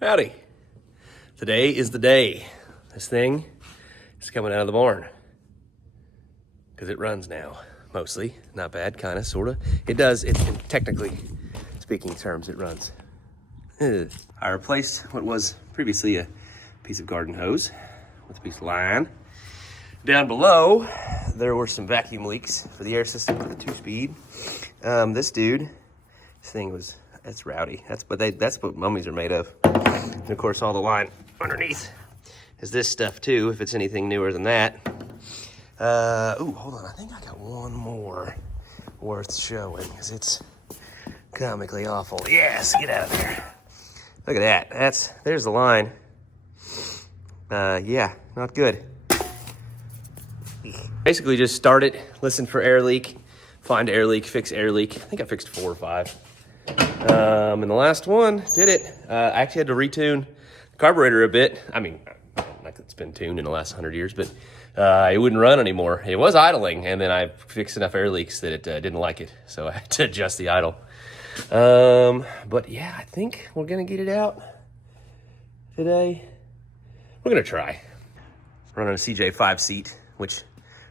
Howdy. Today is the day. This thing is coming out of the barn. Because it runs now, mostly. Not bad, kind of, sort of. It does, in technically speaking terms, it runs. I replaced what was previously a piece of garden hose with a piece of line. Down below, there were some vacuum leaks for the air system for the 2-speed. This thing was, that's rowdy. That's what mummies are made of. And of course, all the line underneath is this stuff too, if it's anything newer than that. Ooh, hold on, I think I got one more worth showing, because it's comically awful. Yes, get out of there. Look at that, there's the line. Yeah, not good. Basically just start it, listen for air leak, find air leak, fix air leak. I think I fixed 4 or 5. And the last one did it. I actually had to retune the carburetor a bit. I mean, not that it's been tuned in the last 100 years, but it wouldn't run anymore. It was idling, and then I fixed enough air leaks that it didn't like it, so I had to adjust the idle. But yeah, I think we're gonna get it out today. We're gonna try. Running a CJ5 seat, which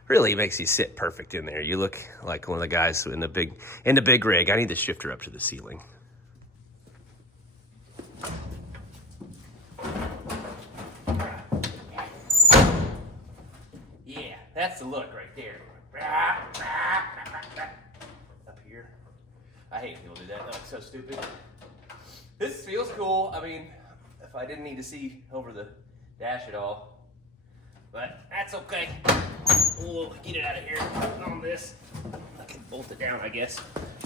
really makes you sit perfect in there. You look like one of the guys in the big rig. I need the shifter up to the ceiling. Yeah, that's the look right there. Up here. I hate people do that. That looks so stupid. This feels cool. I mean, if I didn't need to see over the dash at all. But that's okay. We'll get it out of here on this. I can bolt it down, I guess.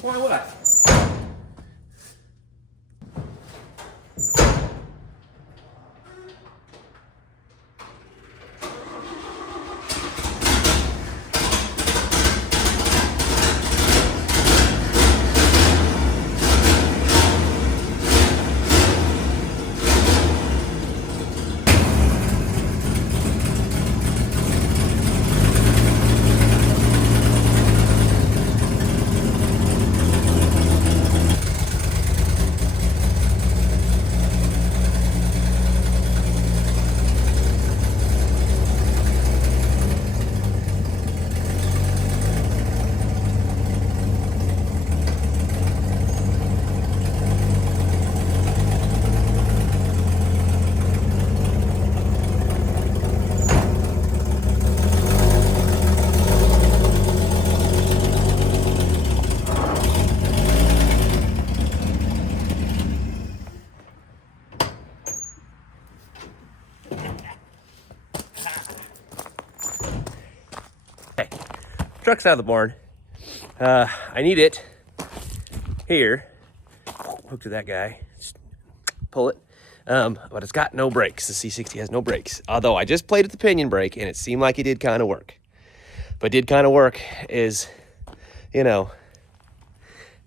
Why would I? Truck's out of the barn. I need it here. Hook to that guy. Just pull it. But it's got no brakes. The C60 has no brakes. Although I just played with the pinion brake and it seemed like it did kind of work. But did kind of work is, you know,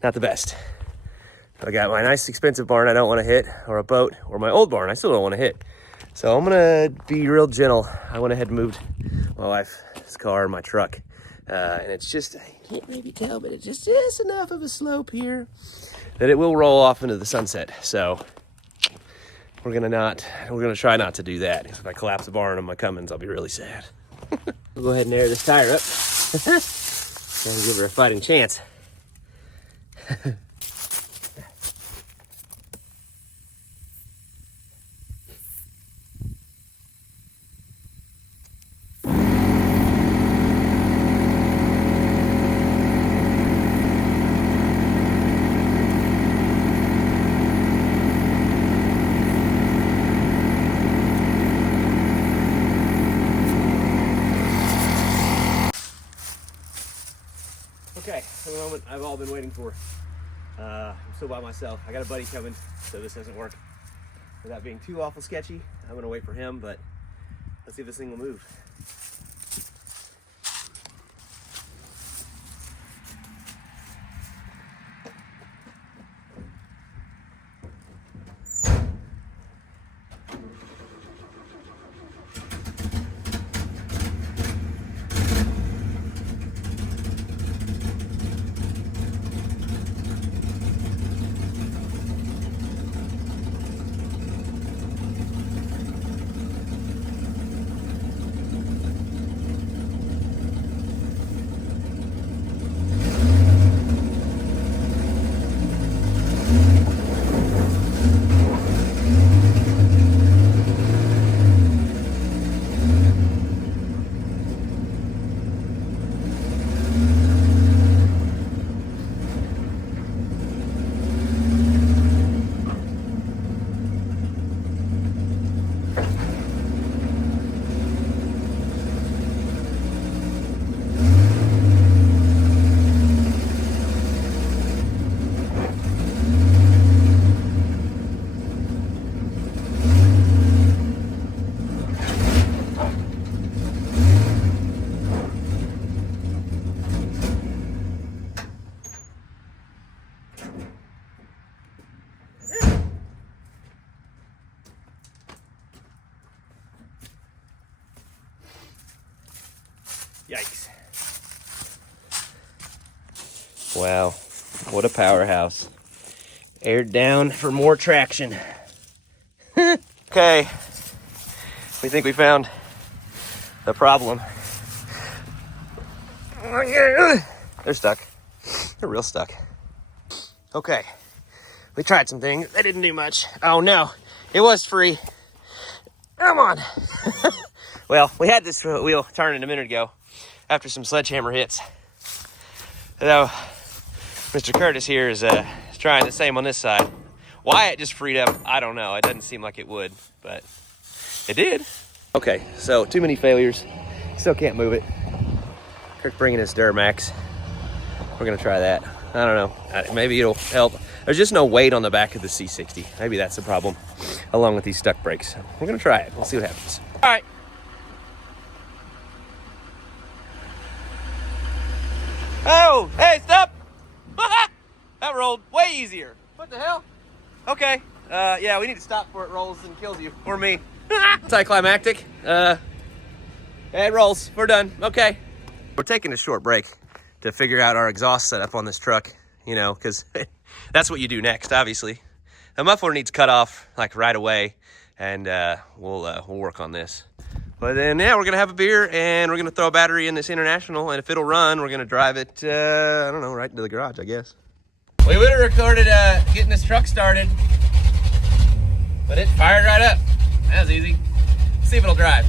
not the best. I got my nice expensive barn I don't want to hit, or a boat, or my old barn I still don't want to hit. So I'm gonna be real gentle. I went ahead and moved my wife's car and my truck. And it's just, I can't maybe tell, but it's just enough of a slope here that it will roll off into the sunset. So we're gonna try not to do that. If I collapse the barn on my Cummins, I'll be really sad. We'll go ahead and air this tire up and give her a fighting chance. Okay, for the moment I've all been waiting for. I'm still by myself. I got a buddy coming, so this doesn't work. Without being too awful sketchy, I'm gonna wait for him, but let's see if this thing will move. Yikes. Wow, what a powerhouse. Aired down for more traction. Okay, we think we found the problem. They're stuck. They're real stuck. Okay, we tried some things. They didn't do much. Oh no, it was free. Come on. Well, we had this wheel turning a minute ago after some sledgehammer hits. So, Mr. Curtis here is trying the same on this side. Why it just freed up, I don't know. It doesn't seem like it would, but it did. Okay, so too many failures. Still can't move it. Kirk bringing his Duramax. We're gonna try that. I don't know. Maybe it'll help. There's just no weight on the back of the C60. Maybe that's the problem, along with these stuck brakes. We're gonna try it. We'll see what happens. All right. Oh, hey, stop! That rolled way easier. What the hell? Okay. Yeah, we need to stop before it rolls and kills you. Or me. Anticlimactic. It rolls. We're done. Okay. We're taking a short break to figure out our exhaust setup on this truck, you know, because that's what you do next, obviously. The muffler needs cut off, like, right away, and we'll work on this. But then, yeah, we're going to have a beer, and we're going to throw a battery in this International, and if it'll run, we're going to drive it, I don't know, right into the garage, I guess. We would have recorded getting this truck started, but it fired right up. That was easy. Let's see if it'll drive.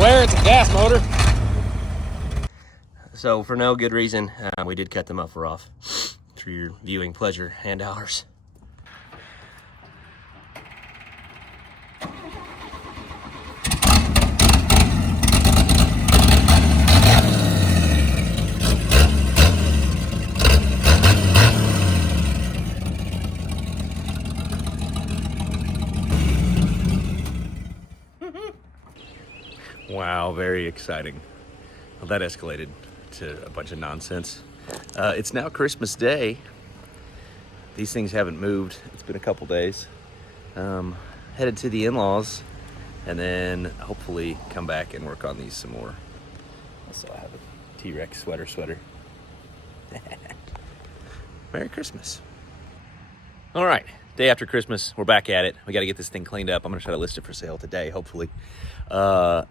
Swear it's a gas motor. So for no good reason, we did cut the muffler off for your viewing pleasure and ours. Wow, very exciting. Well, that escalated to a bunch of nonsense. It's now Christmas Day. These things haven't moved. It's been a couple days. Headed to the in-laws and then hopefully come back and work on these some more. Also, I have a T-Rex sweater. Merry Christmas. All right, day after Christmas, we're back at it. We got to get this thing cleaned up. I'm gonna try to list it for sale today, hopefully.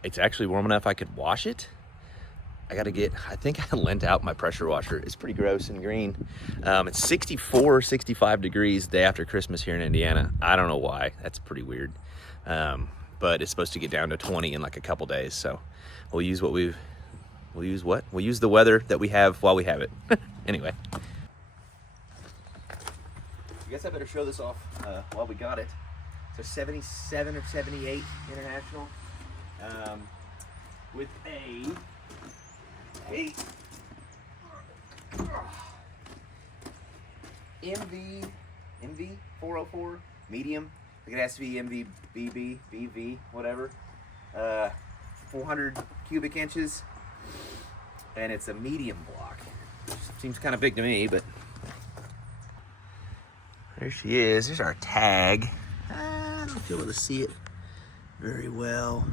It's actually warm enough I could wash it. I think I lent out my pressure washer. It's pretty gross and green. It's 64, 65 degrees day after Christmas here in Indiana. I don't know why, that's pretty weird. But it's supposed to get down to 20 in like a couple days. So we'll use we'll use the weather that we have while we have it. Anyway. I guess I better show this off while we got it. So 77 or 78 International with a MV 404 medium. I think it has to be MV BV, whatever. 400 cubic inches, and it's a medium block. Seems kind of big to me, but there she is. There's our tag. I don't know if you'll be able to see it very well.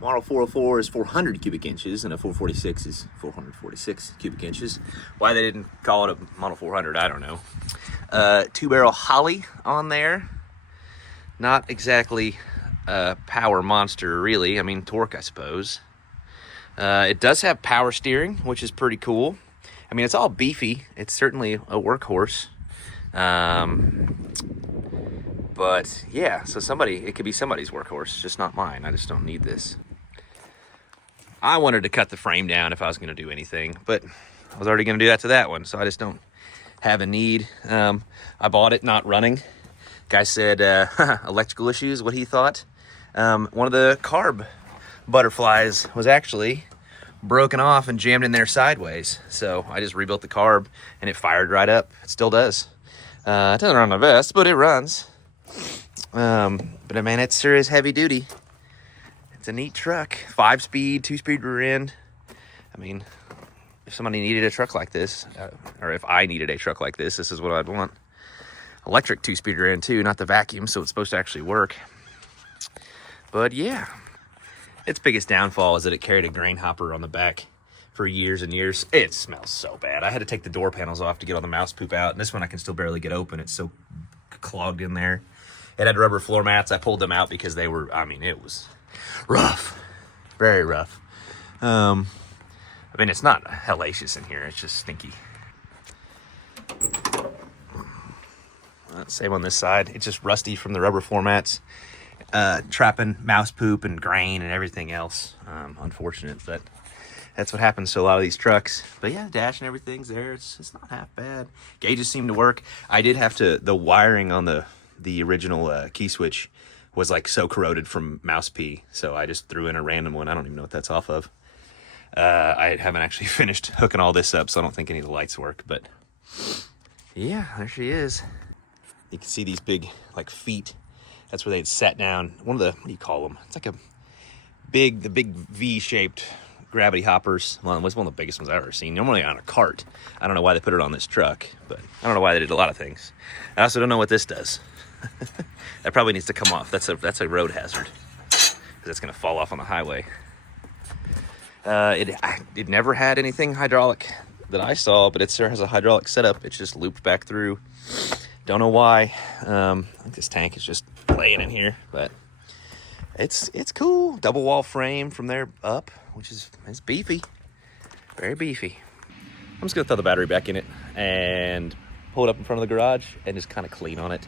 Model 404 is 400 cubic inches, and a 446 is 446 cubic inches. Why they didn't call it a Model 400, I don't know. 2-barrel Holly on there. Not exactly a power monster, really. I mean, torque, I suppose. It does have power steering, which is pretty cool. I mean, it's all beefy. It's certainly a workhorse. But yeah, so it could be somebody's workhorse, just not mine. I just don't need this. I wanted to cut the frame down if I was going to do anything, but I was already going to do that to that one, so I just don't have a need. I bought it not running. Guy said electrical issues, what he thought. One of the carb butterflies was actually broken off and jammed in there sideways. So I just rebuilt the carb and it fired right up. It still does. It doesn't run the best, but it runs. But man, it's serious heavy duty. It's a neat truck. 5-speed, 2-speed rear end. I mean, if somebody needed a truck like this, or if I needed a truck like this is what I'd want. Electric 2-speed rear end too, not the vacuum, so it's supposed to actually work. But yeah, its biggest downfall is that it carried a grain hopper on the back for years and years. It smells so bad. I had to take the door panels off to get all the mouse poop out, and this one I can still barely get open. It's so clogged in there. It had rubber floor mats. I pulled them out because they were, I mean, it was rough, very rough. I mean, it's not hellacious in here. It's just stinky. Same on this side. It's just rusty from the rubber floor mats, trapping mouse poop and grain and everything else. Unfortunate, but that's what happens to a lot of these trucks. But yeah, dash and everything's there. It's not half bad. Gauges seem to work. I did have to, the wiring on the original key switch was like so corroded from mouse pee, so I just threw in a random one. I don't even know what that's off of. I haven't actually finished hooking all this up, so I don't think any of the lights work, but yeah, there she is. You can see these big like feet. That's where they'd sat down. One of the, what do you call them? It's like the big V-shaped gravity hoppers. Well, it was one of the biggest ones I've ever seen. Normally on a cart. I don't know why they put it on this truck, but I don't know why they did a lot of things. I also don't know what this does. That probably needs to come off. That's a road hazard because it's gonna fall off on the highway. It never had anything hydraulic that I saw, but it sure has a hydraulic setup. It's just looped back through. Don't know why. I think this tank is just laying in here, but it's cool. Double wall frame from there up, which is beefy, very beefy. I'm just gonna throw the battery back in it and pull it up in front of the garage and just kind of clean on it.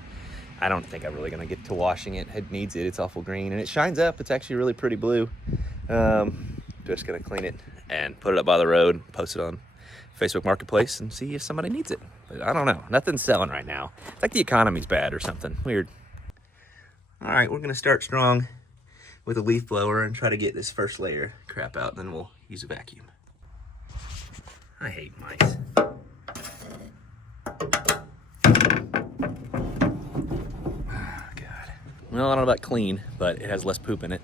I don't think I'm really gonna get to washing it. It needs it. It's awful green and it shines up. It's actually really pretty blue. Just gonna clean it and put it up by the road, post it on Facebook Marketplace and see if somebody needs it. But I don't know. Nothing's selling right now. It's like the economy's bad or something. Weird. All right, we're gonna start strong with a leaf blower and try to get this first layer crap out, and then we'll use a vacuum. I hate mice. God. Well, I don't know about clean, but it has less poop in it.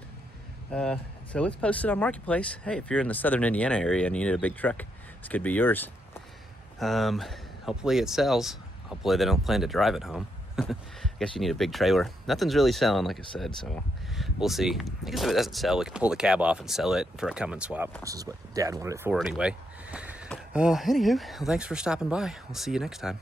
So let's post it on Marketplace. Hey, if you're in the southern Indiana area and you need a big truck, this could be yours. Hopefully it sells. Hopefully they don't plan to drive it home. I guess you need a big trailer. Nothing's really selling, like I said, so we'll see. I guess if it doesn't sell, we can pull the cab off and sell it for a come and swap. This is what Dad wanted it for anyway. Anywho, well, thanks for stopping by. We'll see you next time.